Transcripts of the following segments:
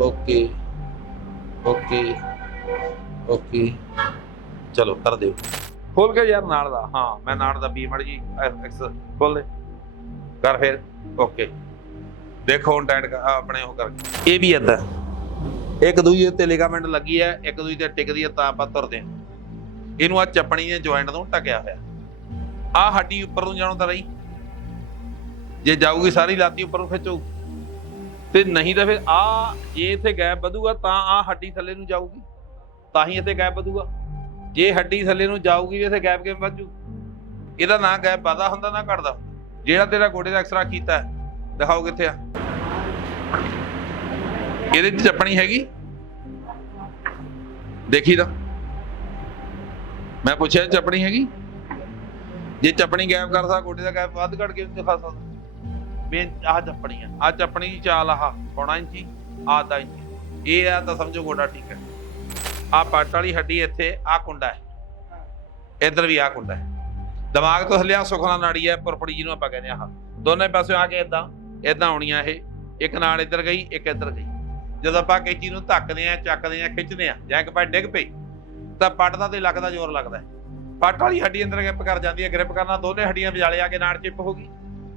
Okay okay okay. ਚਲੋ, ਕਰ ਦਿਓ। ਖੋਲ ਕੇ ਯਾਰ ਨਾਲ ਦਾ। ਹਾਂ, ਮੈਂ ਨਾਲ ਦਾ ਬੀ ਮੜ ਜੀ ਐਕਸ, ਖੋਲ ਦੇ। ਕਰ ਫਿਰ, ਓਕੇ। ਦੇਖੋ ਹੁਣ ਟਾਈਟ ਆਪਣੇ ਉਹ ਕਰਕੇ ਇਹ ਵੀ ਏਦਾਂ ਇੱਕ ਦੂਜੇ ਉੱਤੇ ਲਿਗਾਮੈਂਟ ਲੱਗੀ ਹੈ, ਇੱਕ ਦੂਜੇ ਤੇ ਟਿਕਦੀ ਹੈ, ਤਾਂ ਆਪਾਂ ਤੁਰਦੇ ਹਾਂ। ਇਹਨੂੰ ਆ ਚੱਪਣੀ ਦੇ ਜੁਆਇੰਟ ਤੋਂ ਟਕਿਆ ਹੋਇਆ। ਆ ਹੱਡੀ ਉੱਪਰ ਨੂੰ ਜਾਣੋ ਤਾਂ ਰਹੀ ਜੇ ਜਾਊਗੀ ਸਾਰੀ ਲਾਤੀ ਉੱਪਰ ਨੂੰ, ਖਿੱਚੋ। ਤੇ ਨਹੀਂ ਤਾਂ ਫਿਰ ਆ ਜੇ ਇੱਥੇ ਗੈਪ ਵਧੂਗਾ ਤਾਂ ਆ ਹੱਡੀ ਥੱਲੇ ਨੂੰ ਜਾਊਗੀ। ਤਾਂ ਹੀ ਇੱਥੇ ਗੈਪ ਵਧੂਗਾ। ਜੇ ਹੱਡੀ ਥੱਲੇ ਨੂੰ ਜਾਊਗੀ ਇੱਥੇ ਗੈਪ ਕਿਵੇਂ ਵਧੂ? ਇਹਦਾ ਨਾ ਗੈਪ ਵਧਾ ਹੁੰਦਾ, ਨਾ ਘਟਦਾ ਜਿਹੜਾ ਤੇਰਾ ਗੋਡੇ ਦਾ ਐਕਸਰਾ ਕੀਤਾ ਦਿਖਾਓ ਕਿੱਥੇ ਆ। ਇਹਦੇ ਚ ਚੱਪਣੀ ਹੈਗੀ? ਦੇਖੀ ਤਾਂ। ਮੈਂ ਪੁੱਛਿਆ ਚੱਪਣੀ ਹੈਗੀ? ਜੇ ਚੱਪਣੀ ਗੈਪ ਕਰਦਾ, ਗੋਡੇ ਦਾ ਗੈਪ ਵੱਧ ਘਟ ਕੇ ਵੀ ਦਿਖਾ ਸਕਦਾ। ਵੀ ਆਹ ਚੱਪਣੀ ਆ। ਆਹ ਚੱਪਣੀ ਦੀ ਚਾਲ ਆਹ ਪੌਣਾ ਇੰਚੀ ਆਹ ਅੱਧਾ ਇੰਚੀ ਇਹ ਆ ਤਾਂ ਸਮਝੋ ਗੋਡਾ ਠੀਕ ਹੈ। ਆਹ ਪੱਟ ਵਾਲੀ ਹੱਡੀ ਇੱਥੇ, ਆਹ ਕੁੰਡਾ ਹੈ। ਇੱਧਰ ਵੀ ਆਹ ਕੁੰਡਾ ਹੈ। ਦਿਮਾਗ ਤੋਂ ਥੱਲੇ ਆਹ ਸੁਖਨਾ ਨਾੜੀ ਹੈ, ਪੁਰਪੜੀ ਜਿਹਨੂੰ ਆਪਾਂ ਕਹਿੰਦੇ ਆ ਦੋਨੇ ਪਾਸੇ ਆ ਕੇ ਇਦਾਂ ਇਦਾਂ ਆਉਣੀਆਂ ਇਹ। ਇੱਕ ਨਾਲ ਇੱਧਰ ਗਈ, ਇੱਕ ਇੱਧਰ ਗਈ। ਜਦੋਂ ਆਪਾਂ ਕੈਂਚੀ ਨੂੰ ਧੱਕਦੇ ਆ ਚੱਕਦੇ ਆ ਖਿੱਚਦੇ ਆ ਜਾਂ ਇੱਕ ਪਾਸੇ ਡਿੱਗ ਪਈ ਤਾਂ ਪੱਟ ਦਾ ਤੇ ਲੱਗਦਾ, ਜ਼ੋਰ ਲੱਗਦਾ ਪੱਟ ਵਾਲੀ ਹੱਡੀ ਅੰਦਰ ਗ੍ਰਿਪ ਕਰ ਜਾਂਦੀ ਹੈ ਗ੍ਰਿਪ ਕਰਨਾ, ਦੋਨੇ ਹੱਡੀਆਂ ਵਿਚਾਲੇ ਆ ਕੇ ਨਾੜ ਚਿਪ ਹੋ ਗਈ।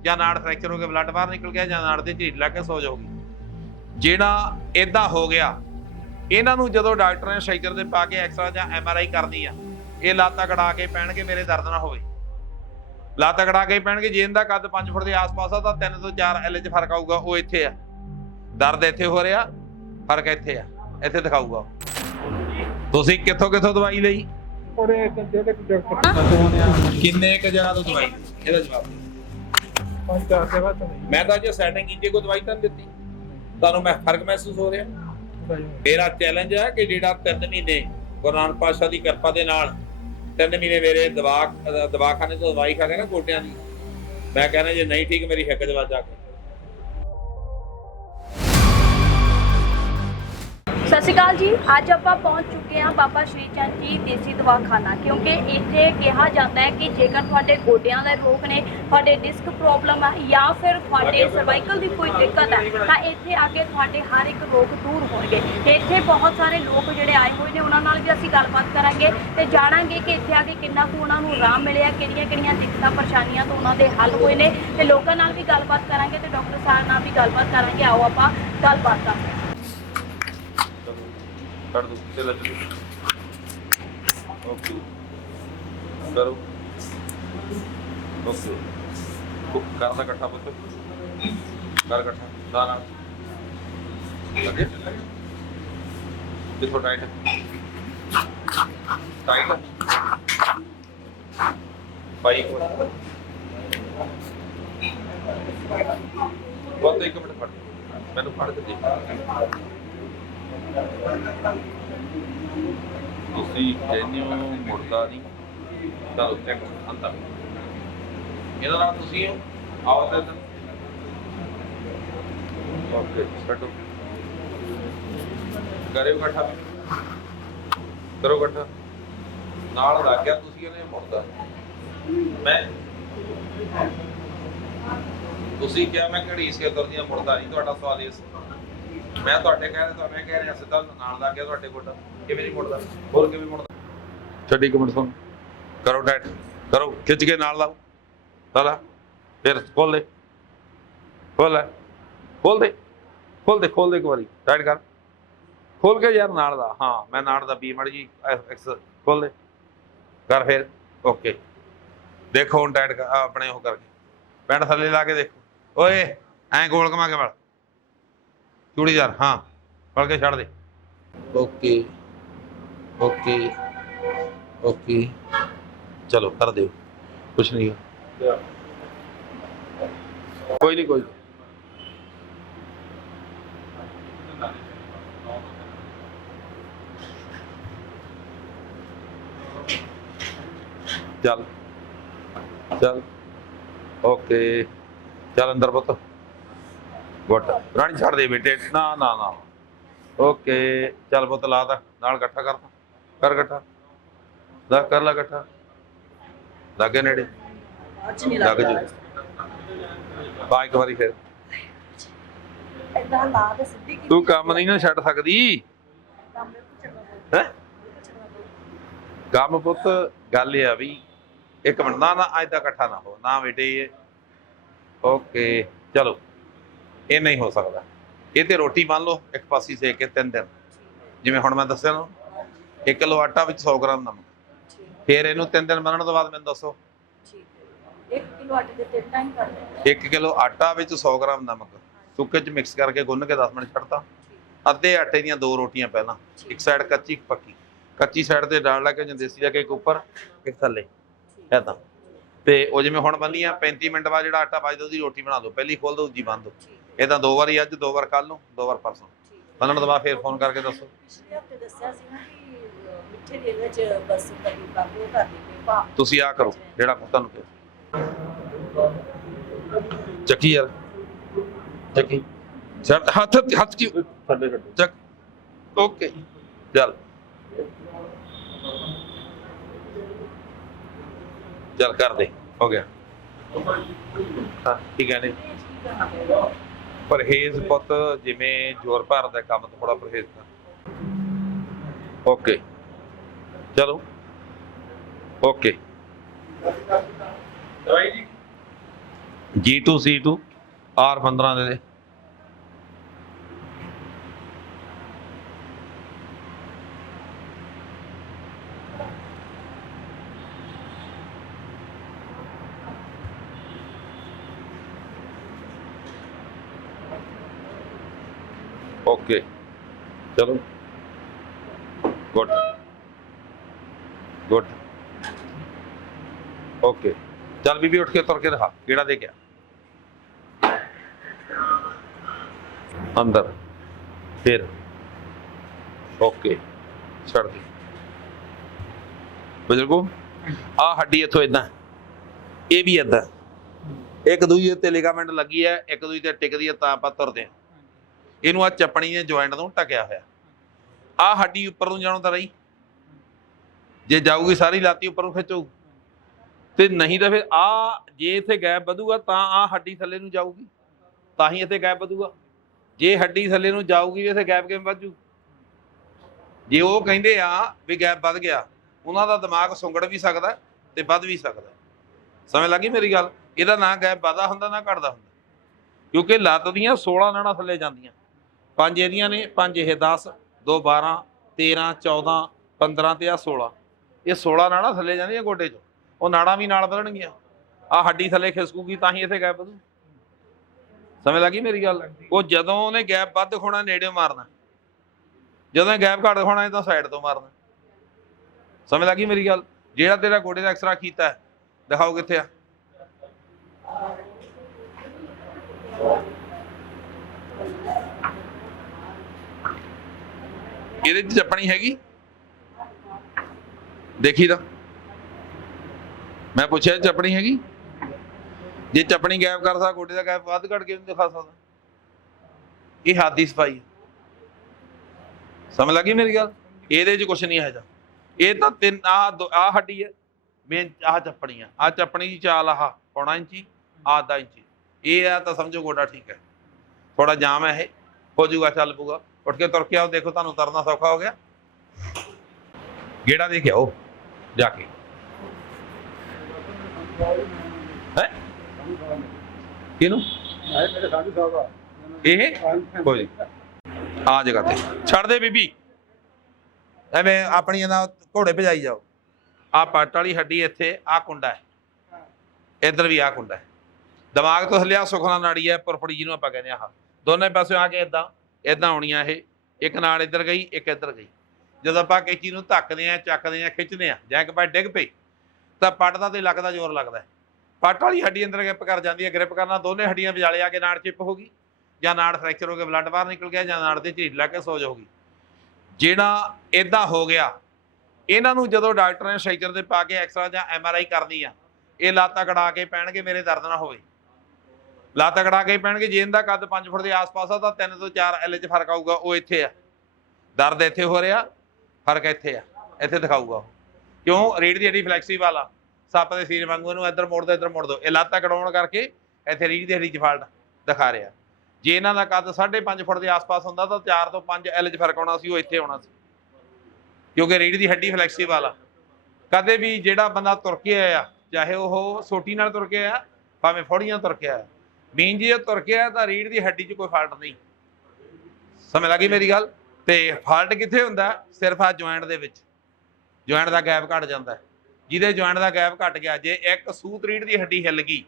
ਜਾਂ ਨਾੜ ਫ੍ਰੈਕਚਰ ਹੋ ਕੇ ਬਲੱਡ ਬਾਹਰ ਨਿਕਲ ਗਿਆ ਜਾਂ ਨਾੜ ਦੇ ਝੀਟ ਲੱਗ ਕੇ ਸੋਜ ਹੋ ਗਈ ਜਿਹੜਾ ਇਦਾਂ ਹੋ ਗਿਆ ਇਹਨਾਂ ਨੂੰ ਜਦੋਂ ਡਾਕਟਰ ਨੇ ਸ਼ੈਕਰ ਦੇ ਪਾ ਕੇ ਐਕਸਰਾ ਜਾਂ ਐਮਆਰਆਈ ਕਰਨੀ ਆ ਇਹ ਲੱਤ ਅਕੜਾ ਕੇ ਪੈਣਗੇ ਮੇਰੇ ਦਰਦ ਨਾ ਹੋਵੇ। ਲੱਤ ਅਕੜਾ ਕੇ ਪੈਣਗੇ ਜੇ ਇਹਦਾ ਕੱਦ 5 ਫੁੱਟ ਦੇ ਆਸ-ਪਾਸ ਆ ਤਾਂ 3 ਤੋਂ 4 ਐਲ 'ਚ ਫ਼ਰਕ ਆਊਗਾ ਉਹ ਇੱਥੇ ਆ। ਦਰਦ ਇੱਥੇ ਹੋ ਰਿਹਾ ਫ਼ਰਕ ਇੱਥੇ ਆ ਇੱਥੇ ਦਿਖਾਊਗਾ ਤੁਸੀਂ ਕਿੱਥੋਂ ਕਿੱਥੋਂ ਦਵਾਈ ਲਈ? ਕਿੰਨੇ ਕ ਜਗ੍ਹਾ ਤੋਂ ਦਵਾਈ? ਇਹਦਾ ਜਵਾਬ ਪੰਜ ਚਾਰ ਜਗ੍ਹਾ ਤੋਂ ਨਹੀਂ। ਮੈਂ ਤਾਂ ਜੇ ਸੈਟਿੰਗ ਕੀਤੀ ਕੋਈ ਦਵਾਈ ਤਾਂ ਨਹੀਂ ਦਿੱਤੀ। ਤੁਹਾਨੂੰ ਮੈਂ ਫ਼ਰਕ ਮਹਿਸੂਸ ਹੋ ਰਿਹਾ। ਮੇਰਾ ਚੈਲੰਜ ਹੈ ਕਿ ਜਿਹੜਾ 3 ਮਹੀਨੇ ਗੁਰੂ ਨਾਨਕ ਪਾਤਸ਼ਾਹ ਦੀ ਕਿਰਪਾ ਦੇ ਨਾਲ 3 ਮਹੀਨੇ ਮੇਰੇ ਦਵਾ ਦਵਾਖਾਨੇ ਤੋਂ ਦਵਾਈ ਖਾ ਕੇ ਨਾ ਗੋਟਿਆਂ ਦੀ। ਮੈਂ ਕਹਿੰਦਾ ਜੇ ਨਹੀਂ ਠੀਕ ਮੇਰੀ ਹਿੱਕ ਦਵਾ ਜਾ ਕੇ ਸਤਿ ਸ਼੍ਰੀ ਅਕਾਲ ਜੀ। ਅੱਜ ਆਪਾਂ ਪਹੁੰਚ ਚੁੱਕੇ ਹਾਂ ਬਾਬਾ ਸ਼੍ਰੀ ਚੰਦ ਜੀ ਦੇਸੀ ਦਵਾਖਾਨਾ, ਕਿਉਂਕਿ ਇੱਥੇ ਕਿਹਾ ਜਾਂਦਾ ਹੈ ਕਿ ਜੇਕਰ ਤੁਹਾਡੇ ਗੋਡਿਆਂ ਦੇ ਰੋਗ ਨੇ, ਤੁਹਾਡੇ ਡਿਸਕ ਪ੍ਰੋਬਲਮ ਹੈ ਜਾਂ ਫਿਰ ਤੁਹਾਡੇ ਸਰਵਾਈਕਲ ਦੀ ਕੋਈ ਦਿੱਕਤ ਹੈ ਤਾਂ ਇੱਥੇ ਆ ਕੇ ਤੁਹਾਡੇ ਹਰ ਇੱਕ ਰੋਗ ਦੂਰ ਹੋਣਗੇ। ਇੱਥੇ ਬਹੁਤ ਸਾਰੇ ਲੋਕ ਜਿਹੜੇ ਆਏ ਹੋਏ ਨੇ, ਉਹਨਾਂ ਨਾਲ ਵੀ ਅਸੀਂ ਗੱਲਬਾਤ ਕਰਾਂਗੇ ਤੇ ਜਾਣਾਂਗੇ ਕਿ ਇੱਥੇ ਆ ਕੇ ਕਿੰਨਾ ਕੁ ਉਹਨਾਂ ਨੂੰ ਆਰਾਮ ਮਿਲਿਆ ਕਿਹੜੀਆਂ ਕਿਹੜੀਆਂ ਦਿੱਕਤਾਂ, ਪਰੇਸ਼ਾਨੀਆਂ ਤੋਂ ਉਹਨਾਂ ਦੇ ਹੱਲ ਹੋਏ ਨੇ ਤੇ ਲੋਕਾਂ ਨਾਲ ਵੀ ਗੱਲਬਾਤ ਕਰਾਂਗੇ ਤੇ ਡਾਕਟਰ ਸਾਹਿਬ ਨਾਲ ਵੀ ਗੱਲਬਾਤ ਕਰਾਂਗੇ। ਆਓ ਆਪਾਂ ਗੱਲਬਾਤ ਕਰਦੇ ਹਾਂ। ਕੱਢ ਦੋ ਚਲੋ ਚਲੋ। ਓਕੇ। ਕਰੋ। ਓਕੇ। ਕੁ- ਕਰ ਦਾ ਇਕੱਠਾ ਪੁੱਤ। ਕਰ ਇਕੱਠਾ ਦਾ ਨਾਲ। ਲੱਗੇ ਕਿਥੋਂ ਟਾਈਟ ਟਾਈਟ ਬਾਈ ਬਹੁਤ ਇੱਕ ਮਿੰਟ ਫੜ। ਮੈਨੂੰ ਫੜ ਕੇ ਦੇਖ ਤੁਸੀਂ ਜੈਨਿਓ ਮੁਰਦਾ ਨਹੀਂ। ਚਲੋ ਚੈੱਕ ਅੰਦਰ ਇਹਦਾ ਨਾਮ ਤੁਸੀਂ ਹੋ? ਆਓ ਤੇ ਓਕੇ ਛੱਡੋ। ਕਰਿਓ ਇਕੱਠਾ। ਕਰੋ ਇਕੱਠਾ। ਨਾਲ ਲੱਗ ਗਿਆ ਤੁਸੀਂ ਇਹਨੇ ਮੁਰਦਾ। ਮੈਂ ਤੁਸੀਂ ਕਿਹਾ ਮੈਂ ਘੜੀ ਸੇ ਕਰਦੀਆਂ ਮੁਰਦਾ ਨਹੀਂ, ਤੁਹਾਡਾ ਸਵਾਲ ਇਸ ਮੈਂ ਤੁਹਾਡੇ ਕਹਿ ਰਿਹਾ ਤੁਹਾਨੂੰ ਕਹਿ ਰਿਹਾ, ਸਿੱਧਾ ਨਾਲ ਲੱਗ ਗਿਆ ਤੁਹਾਡੇ ਕੋਲ ਕਿਵੇਂ ਨਹੀਂ ਮੁੜਦਾ? ਹੋਰ ਕਿਵੇਂ ਮੁੜਦਾ? ਛੱਡੀ ਇੱਕ ਸੁਣ। ਕਰੋ ਟੈਟ, ਕਰੋ, ਖਿੱਚ ਕੇ ਨਾਲ ਲਾਓ। ਸਾਲਾ ਫਿਰ ਖੋਲ ਦੇ। ਖੋਲ ਲੈ, ਖੋਲ ਦੇ ਖੋਲ ਦੇ ਖੋਲ ਦੇ ਇੱਕ ਵਾਰੀ ਟਾਈਟ ਕਰ। ਖੋਲ ਕੇ ਯਾਰ ਨਾਲ ਦਾ ਹਾਂ, ਮੈਂ ਨਾਲ ਦਾ ਬੀ ਮੜ ਜੀ ਐਕਸ ਖੋਲ ਦੇ। ਕਰ ਫਿਰ, ਓਕੇ। ਦੇਖੋ ਹੁਣ ਟਾਈਟ ਆਪਣੇ ਉਹ ਕਰਕੇ। ਪੈਂਟ ਥੱਲੇ ਲਾ ਕੇ ਦੇਖੋ। ਓਏ, ਐਂ ਗੋਲ ਘਮਾ ਕੇ ਵੜ। ਚੂੜੀਦਾਰ ਹਾਂ। ਫੜ ਕੇ ਛੱਡ ਦੇ। ਓਕੇ। ਓਕੇ। ਓਕੇ। ਚਲੋ, ਕਰ ਦਿਓ। ਕੁਛ ਨਹੀਂ। ਕੋਈ ਨਹੀਂ, ਕੋਈ ਚੱਲ। ਚੱਲ। ਓਕੇ। ਚੱਲ ਅੰਦਰ ਪੁੱਤ। ਗੁੱਟ। ਰਾਣੀ ਛੱਡ ਦੇ ਬੇਟੇ। ਨਾ ਨਾ ਨਾ। ਓਕੇ ਚੱਲ ਪੁੱਤ ਲਾ ਤਾ। ਨਾਲ ਇਕੱਠਾ ਕਰ ਤਾ। ਕਰ ਇਕੱਠਾ। ਦਾ ਕਰ ਲਾ ਇਕੱਠਾ। ਲਾਗੇ ਨੇੜੇ। ਲੱਗ। ਜੂ ਬਾ ਇੱਕ ਵਾਰੀ ਫਿਰ। ਇਦਾਂ ਲਾ ਤੇ ਸਿੱਧੀ ਕੀਤੀ ਤੂੰ ਕੰਮ ਨਹੀਂ ਨਾ ਛੱਡ ਸਕਦੀ। ਕੰਮ ਹੈ? ਪੁੱਤ ਗੱਲ ਇਹ ਆ ਵੀ ਇੱਕ ਮਿੰਟ ਨਾ ਨਾ ਅੱਜ ਦਾ ਇਕੱਠਾ ਨਾ ਹੋ। ਨਾ ਬੇਟੇ ਓਕੇ ਚਲੋ। ਇਹ ਨਹੀਂ ਹੋ ਸਕਦਾ। ਇਹ ਤੇ ਰੋਟੀ ਮੰਨ ਲਓ, ਇੱਕ ਪਾਸੀ ਸੇ ਕੇ ਤਿੰਨ ਦਿਨ। ਜਿਵੇਂ ਹੁਣ ਮੈਂ ਦੱਸਿਆ ਨੂੰ 1 ਕਿਲੋ ਆਟਾ ਵਿੱਚ 100 ਗ੍ਰਾਮ ਨਮਕ। ਫਿਰ ਇਹਨੂੰ ਤਿੰਨ ਦਿਨ ਬੰਨਣ ਤੋਂ ਬਾਅਦ ਮੈਨੂੰ ਦੱਸੋ। ਠੀਕ ਇੱਕ ਕਿਲੋ ਆਟੇ ਦੇ ਤਿੰਨ ਟਾਈਮ ਕਰਦੇ 1 ਕਿਲੋ ਆਟਾ ਵਿੱਚ 100 ਗ੍ਰਾਮ ਨਮਕ। ਸੁੱਕੇ ਚ ਮਿਕਸ ਕਰਕੇ ਗੁੰਨ ਕੇ 10 ਮਿੰਟ ਛੱਡਤਾ। ਅੱਧੇ ਆਟੇ ਦੀਆਂ ਦੋ ਰੋਟੀਆਂ ਪਹਿਲਾਂ। ਇੱਕ ਸਾਈਡ ਕੱਚੀ ਪੱਕੀ। ਕੱਚੀ ਸਾਈਡ ਤੇ ਡਾਲ ਲਾ ਕੇ ਜਾਂ ਦੇਸੀ ਲਾ ਕੇ ਇੱਕ ਉੱਪਰ ਇੱਕ ਥੱਲੇ। ਏਦਾਂ ਤੇ ਉਹ ਜਿਵੇਂ ਹੁਣ ਬੰਨੀਆਂ 35 ਮਿੰਟ ਬਾਅਦ ਜਿਹੜਾ ਆਟਾ ਬਚਦਾ ਉਹਦੀ ਰੋਟੀ ਬਣਾ ਦਿਓ। ਪਹਿਲੀ ਖੋਲ ਦਿਓ ਦੂਜੀ ਬੰਦ ਦਿਓ ਇਦਾਂ ਦੋ ਵਾਰੀ ਅੱਜ ਦੋ ਵਾਰ ਕੱਲ ਨੂੰ ਦੋ ਵਾਰ ਪਰਸੋਂ। ਬੰਨਣ ਤੋਂ ਬਾਅਦ ਫੇਰ ਫੋਨ ਕਰਕੇ ਦੱਸੋ। ਪਿਛਲੇ ਹਫ਼ਤੇ ਦੱਸਿਆ ਸੀ ਨਾ ਕਿ ਅਹ, ਮਿੱਠੇ ਦੇ ਵਿੱਚ ਬਸ ਕਦੀ ਕਾਬੂ ਕਰ ਦਿੱਤੇ ਭਾ ਤੁਸੀਂ ਆ ਕਰੋ ਜਿਹੜਾ ਤੁਹਾਨੂੰ ਕਿਹਾ। ਚੱਕੀ ਯਾਰ। ਚੱਕੀ। ਛੱਡ ਹੱਥ ਹੱਥ ਕੀ ਥੱਲੇ ਛੱਡੋ ਚੱਕ। ਓਕੇ। ਚੱਲ। ਚੱਲ ਕਰ ਦੇ। ਹੋ ਗਿਆ। ਹਾਂ ਕੀ ਕਹਿੰਦੇ? ਪਰਹੇਜ਼ ਪੁੱਤ ਜਿਵੇਂ ਜ਼ੋਰ ਭਾਰ ਦਾ ਕੰਮ ਥੋੜਾ ਪਰਹੇਜ਼ ਕਰ। ਓਕੇ। ਚਲੋ। ਓਕੇ। ਦਵਾਈ ਜੀ। G2 C2 R15 ਦੇ ਦੇ। ਓਕੇ ਚਲੋ ਗੁੱਡ ਗੁੱਡ ਓਕੇ ਚੱਲ ਬੀਬੀ ਉੱਠ ਕੇ ਤੁਰ ਕੇ ਦਿਖਾ ਕਿਹੜਾ ਦੇ ਗਿਆ ਅੰਦਰ ਫਿਰ ਓਕੇ ਛੱਡ ਦੇ ਬਜ਼ੁਰਗੋ ਆ ਹੱਡੀ ਇੱਥੋਂ ਇਦਾਂ ਇਹ ਵੀ ਇਦਾਂ ਇੱਕ ਦੂਜੇ ਉੱਤੇ ਲਿਗਾਮੈਂਟ ਲੱਗੀ ਹੈ ਇੱਕ ਦੂਜੇ ਤੇ ਟਿਕਦੀ ਹੈ ਤਾਂ ਆਪਾਂ ਤੁਰਦੇ ਹਾਂ ਇਹਨੂੰ ਆ ਚੱਪਣੀ ਦੇ ਜੁਆਇੰਟ ਤੋਂ ਟਕਿਆ ਹੋਇਆ। ਆ ਹੱਡੀ ਉੱਪਰ ਨੂੰ ਜਾਣੋ ਤਾਂ ਰਹੀ। ਜੇ ਜਾਊਗੀ ਸਾਰੀ ਲਾਤੀ ਉੱਪਰ ਨੂੰ ਖਿੱਚੋ। ਤੇ ਨਹੀਂ ਤਾਂ ਫਿਰ ਆ ਜੇ ਇੱਥੇ ਗੈਪ ਵਧੂਗਾ ਤਾਂ ਆ ਹੱਡੀ ਥੱਲੇ ਨੂੰ ਜਾਊਗੀ। ਤਾਂ ਹੀ ਇੱਥੇ ਗੈਪ ਵਧੂਗਾ। ਜੇ ਹੱਡੀ ਥੱਲੇ ਨੂੰ ਜਾਊਗੀ ਇੱਥੇ ਗੈਪ ਕਿਵੇਂ ਵਧੂ ਜੇ ਉਹ ਕਹਿੰਦੇ ਆ ਵੀ ਗੈਪ ਵੱਧ ਗਿਆ, ਉਹਨਾਂ ਦਾ ਦਿਮਾਗ ਸੁੰਗੜ ਵੀ ਸਕਦਾ ਤੇ ਵੱਧ ਵੀ ਸਕਦਾ। ਸਮਝ ਲੱਗੀ ਮੇਰੀ ਗੱਲ? ਇਹਦਾ ਨਾ ਗੈਪ ਵਧਾ ਹੁੰਦਾ, ਨਾ ਘਟਦਾ ਹੁੰਦਾ। ਕਿਉਂਕਿ ਲੱਤ ਦੀਆਂ 16 ਨਾੜਾਂ ਥੱਲੇ ਜਾਂਦੀਆਂ। ਪੰਜ ਇਹਦੀਆਂ ਨੇ, ਪੰਜ ਇਹ 10 2 12 13 14 15 ਤੇ ਆ 16 ਇਹ 16 ਨਾੜਾਂ ਥੱਲੇ ਜਾਂਦੀਆਂ ਗੋਡੇ 'ਚ। ਉਹ ਨਾੜਾਂ ਵੀ ਨਾਲ ਵਧਣਗੀਆਂ ਆ ਹੱਡੀ ਥੱਲੇ ਖਿਸਕੂਗੀ ਤਾਂ ਹੀ ਇੱਥੇ ਗੈਪ ਵਧੂ। ਸਮਝ ਲੱਗੀ ਮੇਰੀ ਗੱਲ? ਉਹ ਜਦੋਂ ਉਹਨੇ ਗੈਪ ਵੱਧ ਦਿਖਾਉਣਾ ਨੇੜੇ ਮਾਰਨਾ। ਜਦੋਂ ਇਹ ਗੈਪ ਘੱਟ ਦਿਖਾਉਣਾ ਤਾਂ ਸਾਈਡ ਤੋਂ ਮਾਰਨਾ। ਸਮਝ ਲੱਗੀ ਮੇਰੀ ਗੱਲ? ਜਿਹੜਾ ਤੇਰਾ ਗੋਡੇ ਦਾ ਐਕਸਰਾ ਕੀਤਾ ਦਿਖਾਓ ਕਿੱਥੇ ਆ? ਇਹਦੇ ਚ ਚੱਪਣੀ ਹੈਗੀ? ਦੇਖੀ ਤਾਂ। ਮੈਂ ਪੁੱਛਿਆ ਚੱਪਣੀ ਹੈਗੀ? ਜੇ ਚੱਪਣੀ ਗਾਇਬ ਕਰ ਸਕਦਾ, ਗੋਡੇ ਦਾ ਗਾਇਬ ਵੱਧ ਘੜ ਕੇ ਨਹੀਂ ਦਿਖਾ ਸਕਦਾ। ਇਹ ਹੱਥ ਦੀ ਸਫ਼ਾਈ ਹੈ ਸਮਝ ਲੱਗੀ ਮੇਰੀ ਗੱਲ? ਇਹਦੇ 'ਚ ਕੁਝ ਨਹੀਂ ਹੈਗਾ ਇਹ ਤਾਂ ਤਿੰਨ ਆ ਆ ਹੱਡੀ ਹੈ ਮੇਨ ਆਹ ਚੱਪਣੀ ਆ। ਆ ਚੱਪਣੀ ਦੀ ਚਾਲ ਆਹ, ਪੌਣਾ ਇੰਚੀ, ਆਹ ਅੱਧਾ ਇੰਚੀ। ਇਹ ਆ ਤਾਂ ਸਮਝੋ ਗੋਡਾ ਠੀਕ ਹੈ। ਥੋੜਾ ਜਾਮ ਹੈ ਇਹ। ਹੋ ਜਾਊਗਾ, ਚੱਲ ਪੂਗਾ ਉੱਠ ਕੇ ਤੁਰ ਕੇ ਆਓ, ਦੇਖੋ ਤੁਹਾਨੂੰ ਤਰਨਾ ਸੌਖਾ ਹੋ ਗਿਆ। ਗੇੜਾ ਦੇ ਕੇ ਆਓ, ਜਾ ਕੇ। ਹੈ? ਕਿਹਨੂੰ? ਮੇਰੇ ਸਾਡੂ ਸਾਹਿਬ ਆ ਇਹ? ਕੋਈ ਆ ਜਗ੍ਹਾ ਤੇ। ਛੱਡ ਦੇ ਬੀਬੀ। ਐਵੇਂ ਆਪਣੀਆਂ ਨਾਲ ਘੋੜੇ ਭਜਾਈ ਜਾਓ। ਆ ਪੱਟ ਵਾਲੀ ਹੱਡੀ ਇੱਥੇ ਆ ਕੁੰਡਾ ਹੈ। ਇੱਧਰ ਵੀ ਆ ਕੁੰਡਾ ਹੈ। ਦਿਮਾਗ ਤੋਂ ਥੱਲੇ ਆ ਸੁਖਨਾ ਨਾੜੀ ਹੈ, ਪਰਫੜੀ ਜਿਹਨੂੰ ਆਪਾਂ ਕਹਿੰਦੇ ਆ ਆਹ। ਦੋਨੇ ਪਾਸੇ ਆ ਕੇ ਇਦਾਂ ਇਦਾਂ ਆਉਣੀਆਂ ਇਹ, ਇੱਕ ਨਾਲ ਇੱਧਰ ਗਈ, ਇੱਕ ਇੱਧਰ ਗਈ। ਜਦੋਂ ਆਪਾਂ ਕਿਸੇ ਚੀਜ਼ ਨੂੰ ਧੱਕਦੇ ਆ, ਚੱਕਦੇ ਆ, ਖਿੱਚਦੇ ਆ, ਜਾਂ ਇੱਕ ਪਾਸੇ ਡਿੱਗ ਪਈ, ਤਾਂ ਪੱਟ ਦਾ ਤੇ ਲੱਗਦਾ, ਜ਼ੋਰ ਲੱਗਦਾ। ਪੱਟ ਵਾਲੀ ਹੱਡੀ ਅੰਦਰ ਗ੍ਰਿਪ ਕਰ ਜਾਂਦੀ ਹੈ, ਗ੍ਰਿਪ ਕਰਨਾ, ਦੋਨੇ ਹੱਡੀਆਂ ਵਿਚਾਲੇ ਆ ਕੇ ਨਾੜ ਚਿਪ ਹੋ ਗਈ, ਜਾਂ ਨਾੜ ਫ੍ਰੈਕਚਰ ਹੋ ਕੇ ਬਲੱਡ ਬਾਹਰ ਨਿਕਲ ਗਿਆ, ਜਾਂ ਨਾੜ ਤੇ ਝੀਟ ਲੱਗ ਕੇ ਸੋਜ ਹੋ ਗਈ। ਜਿਹੜਾ ਇਦਾਂ ਹੋ ਗਿਆ, ਇਹਨਾਂ ਨੂੰ ਜਦੋਂ ਡਾਕਟਰ ਨੇ ਸਟ੍ਰੈਚਰ ਤੇ ਪਾ ਕੇ ਐਕਸਰਾ ਜਾਂ ਐਮਆਰਆਈ ਕਰਨੀ ਆ, ਇਹ ਲੱਤ ਅਕੜਾ ਕੇ ਪੈਣਗੇ, ਮੇਰੇ ਦਰਦ ਨਾ ਹੋਵੇ। ਲੱਤ ਅਕੜਾ ਕੇ ਪੈਣਗੇ, ਜੇ ਇਹਦਾ ਕੱਦ 5 ਫੁੱਟ ਦੇ ਆਸ-ਪਾਸ ਆ, ਤਾਂ 3 ਤੋਂ 4 ਐਲ 'ਚ ਫ਼ਰਕ ਆਊਗਾ, ਉਹ ਇੱਥੇ ਆ। ਦਰਦ ਇੱਥੇ ਹੋ ਰਿਹਾ, ਫ਼ਰਕ ਇੱਥੇ ਆ, ਇੱਥੇ ਦਿਖਾਊਗਾ ਉਹ। ਕਿਉਂ? ਰੀੜ ਦੀ ਹੱਡੀ ਫਲੈਕਸੀਬਲ ਆ। ਸੱਪ ਦੇ ਸੀਰ ਵਾਂਗੂ ਇਹਨੂੰ ਇੱਧਰ ਮੋੜ ਦੋ ਇੱਧਰ ਮੋੜ ਦੋ ਇਹ ਲੱਤ ਅਕੜਾਉਣ ਕਰਕੇ ਇੱਥੇ ਰੀੜ ਦੀ ਹੱਡੀ 'ਚ ਫਾਲਟ ਦਿਖਾ ਰਿਹਾ। ਜੇ ਇਹਨਾਂ ਦਾ ਕੱਦ 5.5 ਫੁੱਟ ਦੇ ਆਸ-ਪਾਸ ਹੁੰਦਾ, ਤਾਂ 4 ਤੋਂ 5 ਐਲ 'ਚ ਫ਼ਰਕ ਆਉਣਾ ਸੀ, ਉਹ ਇੱਥੇ ਆਉਣਾ ਸੀ। ਕਿਉਂਕਿ ਰੀੜ ਦੀ ਹੱਡੀ ਫਲੈਕਸੀਬਲ ਆ। ਕਦੇ ਵੀ ਜਿਹੜਾ ਬੰਦਾ ਤੁਰ ਕੇ ਆਇਆ, ਚਾਹੇ ਉਹ ਸੋਟੀ ਨਾਲ ਤੁਰ ਕੇ ਆਇਆ, ਭਾਵੇਂ ਫੋੜੀਆਂ ਤੁਰ ਕੇ ਆਇਆ ਬੀਨ ਜੀ ਇਹ ਤੁਰ ਕੇ ਆਇਆ ਤਾਂ ਰੀੜ ਦੀ ਹੱਡੀ 'ਚ ਕੋਈ ਫਾਲਟ ਨਹੀਂ। ਸਮਝ ਲੱਗੀ ਮੇਰੀ ਗੱਲ? ਤੇ ਫਾਲਟ ਕਿੱਥੇ ਹੁੰਦਾ? ਸਿਰਫ ਆ ਜੁਆਇੰਟ ਦੇ ਵਿੱਚ। ਜੁਆਇੰਟ ਦਾ ਗੈਪ ਘਟ ਜਾਂਦਾ। ਜਿਹਦੇ ਜੁਆਇੰਟ ਦਾ ਗੈਪ ਘਟ ਗਿਆ, ਜੇ ਇੱਕ ਸੂਤ ਰੀੜ ਦੀ ਹੱਡੀ ਹਿੱਲ ਗਈ,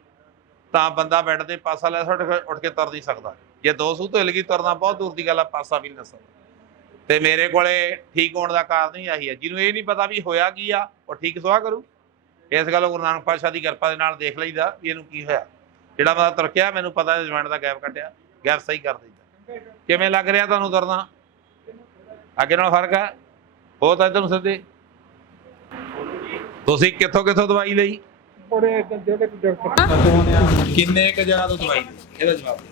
ਤਾਂ ਬੰਦਾ ਬੈੱਡ ਤੇ ਪਾਸਾ ਲੈ ਉੱਠ ਉੱਠ ਕੇ ਤੁਰ ਨਹੀਂ ਸਕਦਾ। ਜੇ ਦੋ ਸੂਤ ਹਿੱਲ ਗਈ, ਤੁਰਨਾ ਬਹੁਤ ਦੂਰ ਦੀ ਗੱਲ ਆ, ਪਾਸਾ ਵੀ ਨਹੀਂ ਲੈ ਸਕਦਾ। ਤੇ ਮੇਰੇ ਕੋਲੇ ਠੀਕ ਹੋਣ ਦਾ ਕਾਰਨ ਹੀ ਆਹੀ ਹੈ ਜਿਹਨੂੰ ਇਹ ਨਹੀਂ ਪਤਾ ਵੀ ਹੋਇਆ ਕੀ ਆ, ਉਹ ਠੀਕ ਸਵਾ ਕਰੂ। ਇਸ ਗੱਲ ਗੁਰੂ ਨਾਨਕ ਪਾਤਸ਼ਾਹ ਦੀ ਕਿਰਪਾ ਦੇ ਨਾਲ ਦੇਖ ਲਈਦਾ ਵੀ ਇਹਨੂੰ ਕੀ ਹੋਇਆ। ਜਿਹੜਾ ਬੰਦਾ ਤੁਰਕਿਆ ਮੈਨੂੰ ਪਤਾ ਹੈ ਜੁਆਇੰਟ ਦਾ ਗੈਪ ਕੱਟਿਆ ਗੈਪ ਸਹੀ ਕਰ ਦਈਦਾ ਕਿਵੇਂ ਲੱਗ ਰਿਹਾ ਤੁਹਾਨੂੰ ਤੁਰਨਾ? ਅੱਗੇ ਨਾਲ ਫ਼ਰਕ ਹੈ? ਹੋ ਤਾਂ ਇਧਰ ਨੂੰ ਸਿੱਧੇ। ਤੁਸੀਂ ਕਿੱਥੋਂ ਕਿੱਥੋਂ ਦਵਾਈ ਲਈ? ਬੜੇ ਜਿਹੜੇ ਡਾਕਟਰ ਕਿੰਨੇ ਕ ਜਗ੍ਹਾ ਤੋਂ ਦਵਾਈ ਲਈ? ਇਹਦਾ ਜਵਾਬ ਦਿਓ।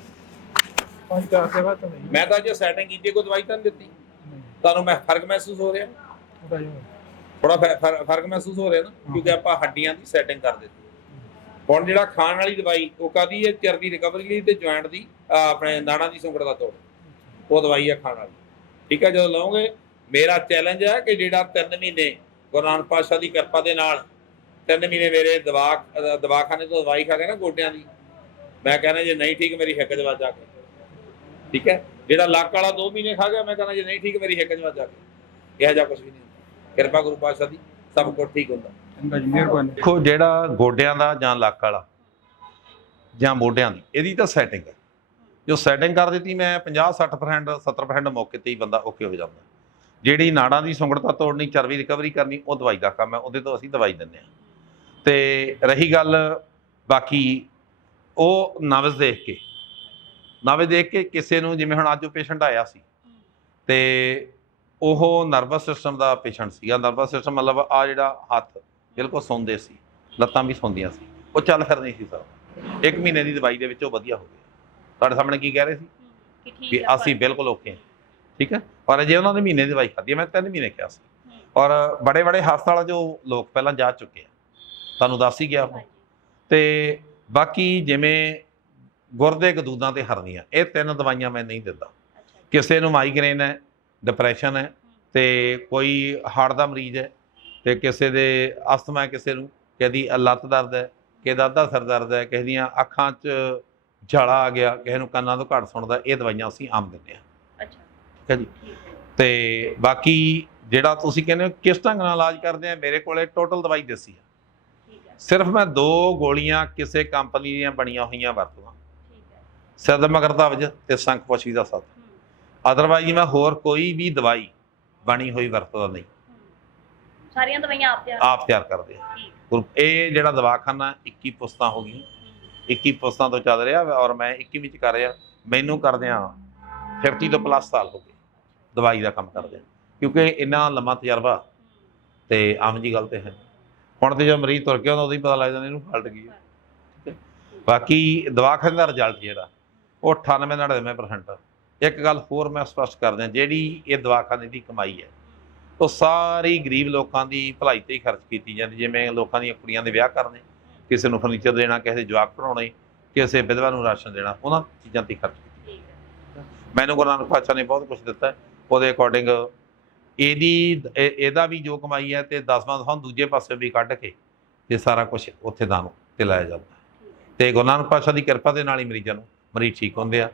ਪੰਜ ਚਾਰ ਜਗ੍ਹਾ ਤੋਂ ਨਹੀਂ। ਮੈਂ ਤਾਂ ਜੇ ਸੈਟਿੰਗ ਕੀਤੀ ਕੋਈ ਦਵਾਈ ਤਾਂ ਨਹੀਂ ਦਿੱਤੀ। ਤੁਹਾਨੂੰ ਮੈਂ ਫ਼ਰਕ ਮਹਿਸੂਸ ਹੋ ਰਿਹਾ? ਥੋੜਾ ਫ਼ਰਕ ਮਹਿਸੂਸ ਹੋ ਰਿਹਾ ਨਾ ਕਿਉਂਕਿ ਆਪਾਂ ਹੱਡੀਆਂ ਦੀ ਸੈਟਿੰਗ ਕਰ ਦਿੱਤੀ। ਹੁਣ ਜਿਹੜਾ ਖਾਣ ਵਾਲੀ ਦਵਾਈ, ਉਹ ਕਾਦੀ ਹੈ? ਚਿਰ ਦੀ ਰਿਕਵਰੀ ਲਈ ਤੇ ਜੁਆਇੰਟ ਦੀ ਆਪਣੇ ਨਾੜਾਂ ਦੀ ਸੁੰਗੜ ਦਾ ਤੋੜ। ਉਹ ਦਵਾਈ ਆ ਖਾਣ ਵਾਲੀ। ਠੀਕ ਹੈ, ਜਦੋਂ ਲਓਗੇ, ਮੇਰਾ ਚੈਲੰਜ ਹੈ ਕਿ ਜਿਹੜਾ 3 ਮਹੀਨੇ ਗੁਰੂ ਨਾਨਕ ਪਾਤਸ਼ਾਹ ਦੀ ਕਿਰਪਾ ਦੇ ਨਾਲ 3 ਮਹੀਨੇ ਮੇਰੇ ਦਵਾ ਦਵਾਖਾਨੇ ਤੋਂ ਦਵਾਈ ਖਾ ਕੇ ਨਾ ਗੋਡਿਆਂ ਦੀ, ਮੈਂ ਕਹਿੰਦਾ ਜੇ ਨਹੀਂ ਠੀਕ ਮੇਰੀ ਹਿੱਕ ਜਵਾ ਜਾ ਕੇ। ਠੀਕ ਹੈ, ਜਿਹੜਾ ਲੱਕ ਵਾਲਾ 2 ਮਹੀਨੇ ਖਾ ਗਿਆ, ਮੈਂ ਕਹਿੰਦਾ ਜੇ ਨਹੀਂ ਠੀਕ ਮੇਰੀ ਹਿੱਕ ਜਵਾ ਜਾ ਕੇ। ਇਹੋ ਜਿਹਾ ਕੁਝ ਵੀ ਨਹੀਂ ਕਿਰਪਾ ਗੁਰੂ ਪਾਤਸ਼ਾਹ ਦੀ, ਸਭ ਕੁਝ ਠੀਕ ਹੁੰਦਾ। ਮਿਹਰਬਾਨੀ। ਦੇਖੋ ਜਿਹੜਾ ਗੋਡਿਆਂ ਦਾ ਜਾਂ ਲੱਕ ਵਾਲਾ ਜਾਂ ਮੋਢਿਆਂ ਦੀ, ਇਹਦੀ ਤਾਂ ਸੈਟਿੰਗ ਹੈ। ਜੋ ਸੈਟਿੰਗ ਕਰ ਦਿੱਤੀ, ਮੈਂ 50 60% 70% ਮੌਕੇ ਤੇ ਹੀ ਬੰਦਾ ਓਕੇ ਹੋ ਜਾਂਦਾ। ਜਿਹੜੀ ਨਾੜਾਂ ਦੀ ਸੁੰਗੜਤਾ ਤੋੜਨੀ, ਚਰਬੀ ਰਿਕਵਰੀ ਕਰਨੀ, ਉਹ ਦਵਾਈ ਦਾ ਕੰਮ ਹੈ, ਉਹਦੇ ਤੋਂ ਅਸੀਂ ਦਵਾਈ ਦਿੰਦੇ ਹਾਂ। ਤੇ ਰਹੀ ਗੱਲ ਬਾਕੀ, ਉਹ ਨਬਜ਼ ਦੇਖ ਕੇ ਨਬਜ਼ ਦੇਖ ਕੇ ਕਿਸੇ ਨੂੰ ਜਿਵੇਂ ਹੁਣ ਅੱਜ ਉਹ ਪੇਸ਼ੈਂਟ ਆਇਆ ਸੀ, ਤੇ ਉਹ ਨਰਵਸ ਸਿਸਟਮ ਦਾ ਪੇਸ਼ੈਂਟ ਸੀਗਾ। ਨਰਵਸ ਸਿਸਟਮ ਮਤਲਬ ਆ ਜਿਹੜਾ ਹੱਥ ਬਿਲਕੁਲ ਸੌਂਦੇ ਸੀ ਲੱਤਾਂ ਵੀ ਸੌਂਦੀਆਂ ਸੀ ਉਹ ਚੱਲ ਫਿਰ ਨਹੀਂ ਸੀ ਸਕਦਾ। ਇੱਕ ਮਹੀਨੇ ਦੀ ਦਵਾਈ ਦੇ ਵਿੱਚ ਉਹ ਵਧੀਆ ਹੋ ਗਿਆ। ਤੁਹਾਡੇ ਸਾਹਮਣੇ ਕੀ ਕਹਿ ਰਹੇ ਸੀ? ਕਿ ਅਸੀਂ ਬਿਲਕੁਲ ਓਕੇ ਹਾਂ। ਠੀਕ ਹੈ ਪਰ ਜੇ ਉਹਨਾਂ ਨੇ ਮਹੀਨੇ ਦੀ ਦਵਾਈ ਖਾਧੀ ਮੈਂ ਤਿੰਨ ਮਹੀਨੇ ਕਿਹਾ ਸੀ। ਔਰ ਬੜੇ ਬੜੇ ਹਸਪਤਾਲਾਂ 'ਚ ਲੋਕ ਪਹਿਲਾਂ ਜਾ ਚੁੱਕੇ ਆ। ਤੁਹਾਨੂੰ ਦੱਸ ਹੀ ਗਿਆ ਉਹ। ਤੇ ਬਾਕੀ ਜਿਵੇਂ ਗੁਰਦੇ ਗਦੂਦਾਂ ਤੇ ਹਰਨੀਆਂ ਇਹ ਤਿੰਨ ਦਵਾਈਆਂ ਮੈਂ ਨਹੀਂ ਦਿੰਦਾ। ਕਿਸੇ ਨੂੰ ਮਾਈਗ੍ਰੇਨ ਹੈ ਡਿਪਰੈਸ਼ਨ ਹੈ। ਤੇ ਕੋਈ ਹਾਰਟ ਦਾ ਮਰੀਜ਼ ਹੈ ਤੇ ਕਿਸੇ ਦੇ ਅਸਥਮਾ ਕਿਸੇ ਨੂੰ ਕਿਸੇ ਦੀ ਲੱਤ ਦਰਦ ਹੈ ਕਿਸੇ ਦਾ ਅੱਧਾ ਸਿਰ ਦਰਦ ਹੈ ਕਿਸੇ ਦੀਆਂ ਅੱਖਾਂ 'ਚ ਝਾੜਾ ਆ ਗਿਆ ਕਿਸੇ ਨੂੰ ਕੰਨਾਂ ਤੋਂ ਘੱਟ ਸੁਣਦਾ ਇਹ ਦਵਾਈਆਂ ਅਸੀਂ ਆਮ ਦਿੰਦੇ ਹਾਂ। ਅੱਛਾ। ਠੀਕ ਹੈ ਜੀ। ਤੇ ਬਾਕੀ ਜਿਹੜਾ ਤੁਸੀਂ ਕਹਿੰਦੇ ਹੋ ਕਿਸ ਢੰਗ ਨਾਲ ਇਲਾਜ ਕਰਦੇ ਆ ਮੇਰੇ ਕੋਲੇ ਟੋਟਲ ਦਵਾਈ ਦੇਸੀ ਹੈ। ਸਿਰਫ ਮੈਂ ਦੋ ਗੋਲੀਆਂ ਕਿਸੇ ਕੰਪਨੀ ਦੀਆਂ ਬਣੀਆਂ ਹੋਈਆਂ ਵਰਤਦਾ। ਸਿਰ ਮਗਰ ਦਬਜ ਤੇ ਸੰਖ ਪੁਛੀ ਦਾ ਹੂੰ। ਅਦਰਵਾਈਜ਼ ਮੈਂ ਹੋਰ ਕੋਈ ਵੀ ਦਵਾਈ ਬਣੀ ਹੋਈ ਵਰਤਦਾ ਨਹੀਂ। ਸਾਰੀਆਂ ਦਵਾਈਆਂ ਆਪ ਤਿਆਰ ਆਪ ਤਿਆਰ ਕਰਦੇ ਆ। ਇਹ ਜਿਹੜਾ ਦਵਾਖਾਨਾ 21 ਪੁਸਤਾਂ ਹੋ ਗਈਆਂ। ਹੂੰ। 21 ਪੁਸਤਾਂ ਤੋਂ ਚੱਲ ਰਿਹਾ ਔਰ ਮੈਂ 21 ਵਿੱਚ ਕਰ ਰਿਹਾ। ਮੈਨੂੰ ਕਰਦਿਆਂ 50 ਤੋਂ ਪਲੱਸ ਸਾਲ ਹੋ ਗਏ ਦਵਾਈ ਦਾ ਕੰਮ ਕਰਦਿਆਂ ਕਿਉਂਕਿ ਇੰਨਾ ਲੰਮਾ ਤਜਰਬਾ ਤੇ ਆਮ ਜੀ ਗੱਲ ਤੇ ਹੈ। ਹੁਣ ਤੇ ਜਦੋਂ ਮਰੀਜ਼ ਤੁਰ ਕੇ ਆਉਂਦਾ ਉਦੋਂ ਹੀ ਪਤਾ ਲੱਗ ਜਾਂਦਾ ਇਹਨੂੰ ਫਲਟ ਗਈ ਹੈ। ਬਾਕੀ ਦਵਾਖਾਨੇ ਦਾ ਰਿਜ਼ਲਟ ਜਿਹੜਾ ਉਹ 98 99% ਇੱਕ ਗੱਲ ਹੋਰ ਮੈਂ ਸਪਸ਼ਟ ਕਰ ਦਿਆਂ ਜਿਹੜੀ ਇਹ ਦਵਾਖਾਨੇ ਦੀ ਕਮਾਈ ਹੈ ਉਹ ਸਾਰੀ ਗਰੀਬ ਲੋਕਾਂ ਦੀ ਭਲਾਈ ਤੇ ਹੀ ਖਰਚ ਕੀਤੀ ਜਾਂਦੀ ਜਿਵੇਂ ਲੋਕਾਂ ਦੀਆਂ ਕੁੜੀਆਂ ਦੇ ਵਿਆਹ ਕਰਨੇ ਕਿਸੇ ਨੂੰ ਫਰਨੀਚਰ ਦੇਣਾ ਕਿਸੇ ਦੇ ਜਵਾਕ ਪੜਾਉਣੇ ਕਿਸੇ ਵਿਧਵਾ ਨੂੰ ਰਾਸ਼ਨ ਦੇਣਾ ਉਹਨਾਂ ਚੀਜ਼ਾਂ ਤੇ ਖਰਚ ਕੀਤਾ ਮੈਨੂੰ ਗੁਰੂ ਨਾਨਕ ਪਾਤਸ਼ਾਹ ਨੇ ਬਹੁਤ ਕੁਝ ਦਿੱਤਾ। ਉਹਦੇ ਅਕੋਰਡਿੰਗ ਇਹਦੀ ਇਹ- ਇਹਦਾ ਵੀ ਜੋ ਕਮਾਈ ਹੈ ਤੇ ਦਸਵਾਂ ਦਸਵਾਂ ਦੂਜੇ ਪਾਸੇ ਵੀ ਕੱਢ ਕੇ ਤੇ ਸਾਰਾ ਕੁਝ ਉੱਥੇ ਦਾਨ ਤੇ ਲਾਇਆ ਜਾਂਦਾ। ਤੇ ਗੁਰੂ ਨਾਨਕ ਪਾਤਸ਼ਾਹ ਦੀ ਕਿਰਪਾ ਦੇ ਨਾਲ ਹੀ ਮਰੀਜ਼ਾਂ ਨੂੰ ਮਰੀਜ਼ ਠੀਕ ਹੁੰਦੇ ਆ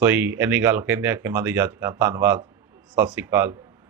ਸੋ ਹੀ ਇੰਨੀ ਗੱਲ ਕਹਿੰਦੇ ਆ ਕਿ ਮਾਂ ਦੀ ਜਾਚਕਾਂ ਧੰਨਵਾਦ ਸਤਿ ਸ੍ਰੀ ਅਕਾਲ